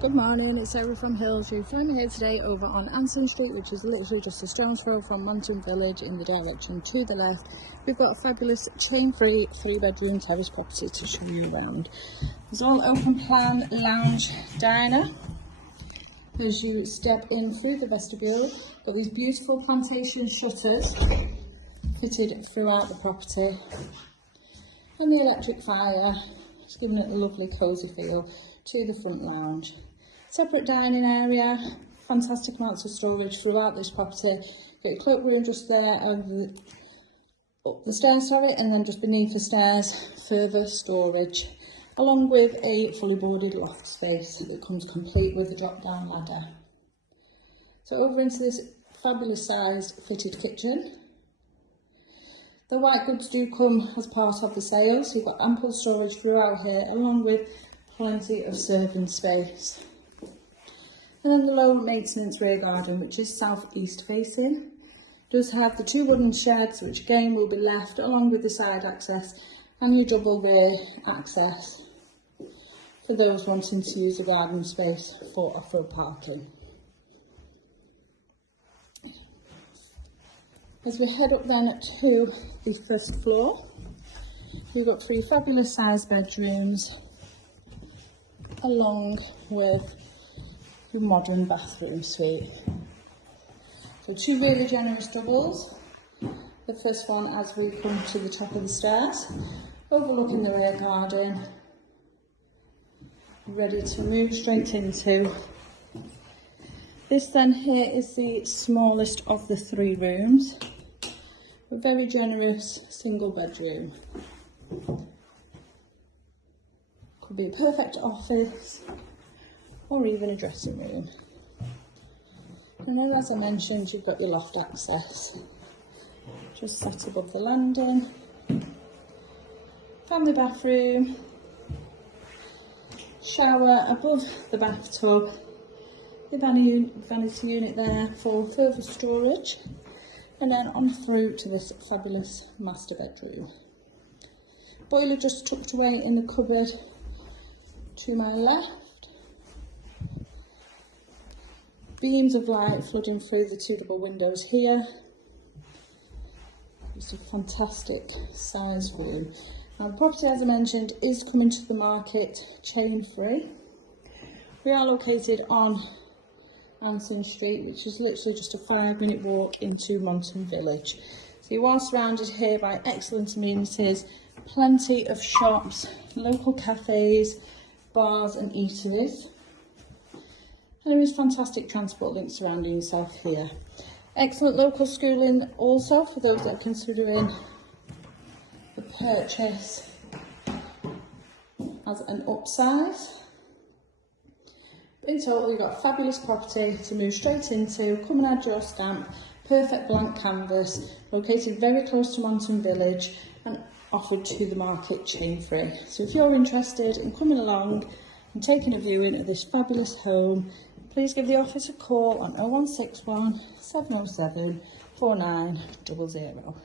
Good morning, it's Sarah from Hills. You find me here today over on Anson Street, which is literally just a stone's throw from Monton Village in the direction to the left. We've got a fabulous chain-free 3-bedroom terrace property to show you around. There's all open plan lounge diner. As you step in through the vestibule, got these beautiful plantation shutters fitted throughout the property, and the electric fire, just giving it a lovely cosy feel to the front lounge. Separate dining area, fantastic amounts of storage throughout this property. Got your cloakroom just there up the stairs, and then just beneath the stairs, further storage, along with a fully boarded loft space that comes complete with a drop-down ladder. So over into this fabulous sized fitted kitchen. The white goods do come as part of the sale, so you've got ample storage throughout here, along with plenty of serving space. And then the low maintenance rear garden, which is south-east facing, does have the 2 wooden sheds, which again will be left along with the side access and your double rear access for those wanting to use the garden space for off-road parking. As we head up then to the first floor, we've got 3 fabulous sized bedrooms along with your modern bathroom suite. So 2 really generous doubles. The first one as we come to the top of the stairs, overlooking the rear garden, ready to move straight into. This then here is the smallest of the 3 rooms, a very generous single bedroom. Could be a perfect office or even a dressing room. And then, as I mentioned, you've got your loft access just set above the landing. Family bathroom, shower above the bathtub, the vanity unit there for further storage, and then on through to this fabulous master bedroom. Boiler just tucked away in the cupboard to my left. Beams of light flooding through the 2 double windows here. It's a fantastic size room. Now the property, as I mentioned, is coming to the market chain free. We are located on Anson Street, which is literally just a 5-minute walk into Monton Village. So you are surrounded here by excellent amenities, plenty of shops, local cafes, bars and eateries. And there is fantastic transport links surrounding yourself here. Excellent local schooling also for those that are considering the purchase as an upsize. But in total, you've got a fabulous property to move straight into. Come and add your stamp. Perfect blank canvas, located very close to Monton Village and offered to the market chain free. So if you're interested in coming along and taking a viewing of this fabulous home, please give the office a call on 0161 707 4900.